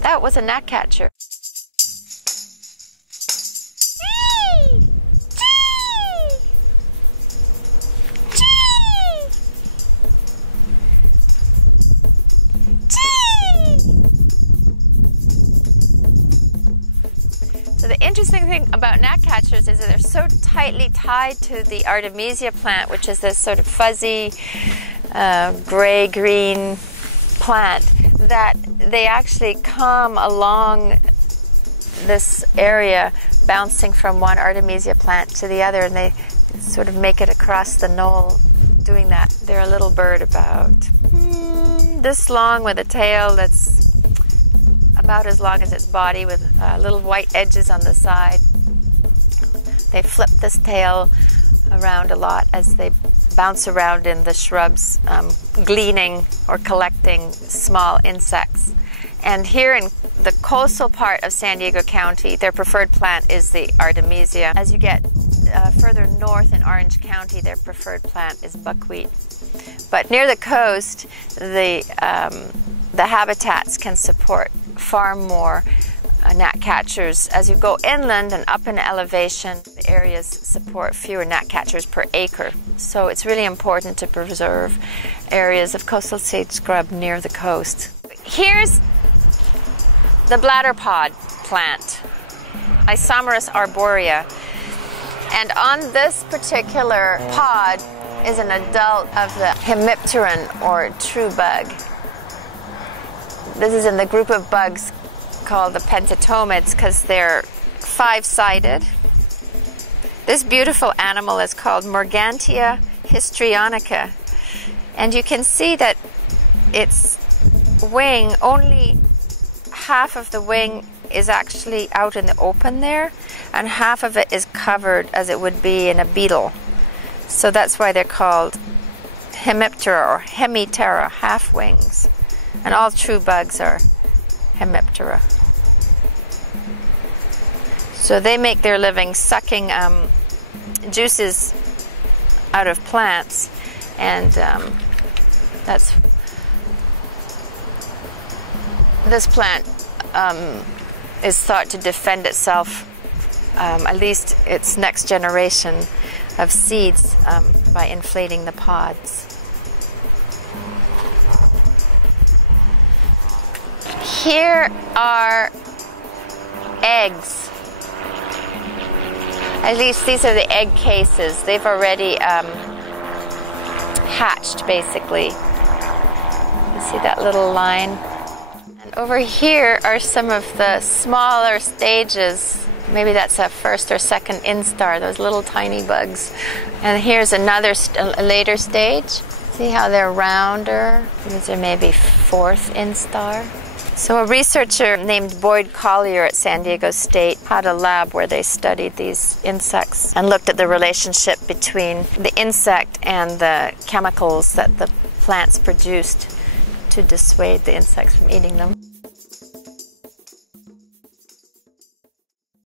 That was a gnat catcher. So the interesting thing about gnat catchers is that they're so tightly tied to the Artemisia plant, which is this sort of fuzzy gray-green plant, that they actually come along this area, bouncing from one Artemisia plant to the other, and they sort of make it across the knoll doing that. They're a little bird about this long with a tail that's about as long as its body, with little white edges on the side. They flip this tail around a lot as they bounce around in the shrubs, gleaning or collecting small insects. And here in the coastal part of San Diego County, their preferred plant is the Artemisia. As you get further north in Orange County, their preferred plant is buckwheat. But near the coast, the habitats can support far more gnat catchers. As you go inland and up in elevation, the areas support fewer gnat catchers per acre. So it's really important to preserve areas of coastal sage scrub near the coast. Here's the Bladderpod plant, Isomeris arborea. And on this particular pod is an adult of the hemipteran, or true bug. This is in the group of bugs called the pentatomids because they're five-sided. This beautiful animal is called Murgantia histrionica, and you can see that its wing, only half of the wing is actually out in the open there, and half of it is covered as it would be in a beetle. So that's why they're called hemiptera or hemiptera, half wings. And all true bugs are hemiptera. So they make their living sucking juices out of plants, and that's this plant is thought to defend itself, at least its next generation of seeds, by inflating the pods. Here are eggs. At least these are the egg cases. They've already hatched, basically. You see that little line? And over here are some of the smaller stages. Maybe that's a first or second instar, those little tiny bugs. And here's another later stage. See how they're rounder? These are maybe fourth instar. So a researcher named Boyd Collier at San Diego State had a lab where they studied these insects and looked at the relationship between the insect and the chemicals that the plants produced to dissuade the insects from eating them.